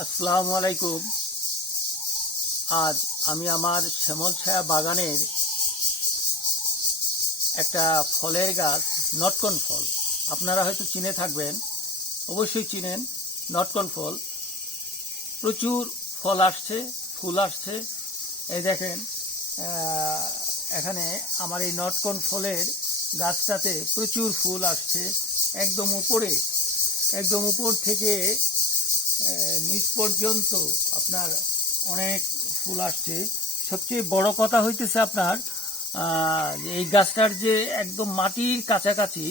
আসসালামু আলাইকুম। আজ আমি আমার শ্যামল ছায়া বাগানের একটা ফলের গাছ নটকন ফল, আপনারা হয়তো চিনে থাকবেন, অবশ্যই চিনেন। নটকন ফল প্রচুর ফল আসছে, ফুল আসছে। এই দেখেন, এখানে আমার এই নটকন ফলের গাছটাতে প্রচুর ফুল আসছে। একদম উপর থেকে নিচ পর্যন্ত আপনার অনেক ফুল আসছে। সবচেয়ে বড় কথা হইতেছে আপনার এই গাছটার যে একদম মাটির কাছাকাছি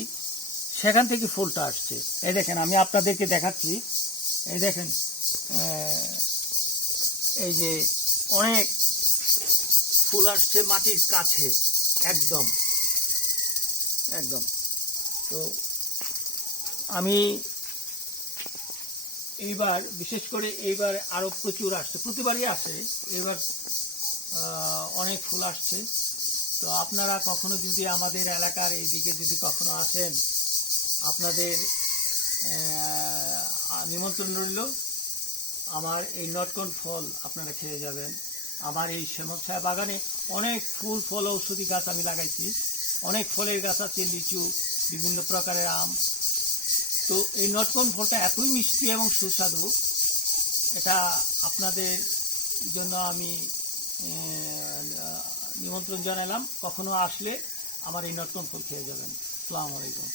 সেখান থেকে ফুলটা আসছে। এই দেখেন, আমি আপনাদেরকে দেখাচ্ছি। এই দেখেন, এই যে অনেক ফুল আসছে মাটির কাছে, একদম একদম। তো আমি এইবার বিশেষ করে এইবার আরো প্রচুর আসছে, প্রতিবারই আসে, এবার অনেক ফুল আসছে। তো আপনারা কখনো যদি আমাদের এলাকার এইদিকে যদি কখনো আসেন, আপনাদের নিমন্ত্রণ রইল। আমার এই নটকন ফল আপনারা খেয়ে যাবেন। আমার এই শ্যামল ছায়া বাগানে অনেক ফুল ফল ঔষধি গাছ আমি লাগাইছি, অনেক ফলের গাছ আছে, লিচু, বিভিন্ন প্রকারের আম। তো এই নটকন ফলটা এতই মিষ্টি এবং সুস্বাদু, এটা আপনাদের জন্য আমি নিমন্ত্রণ জানালাম। কখনো আসলে আমার এই নটকন ফল খেয়ে যাবেন। আসসালামু আলাইকুম।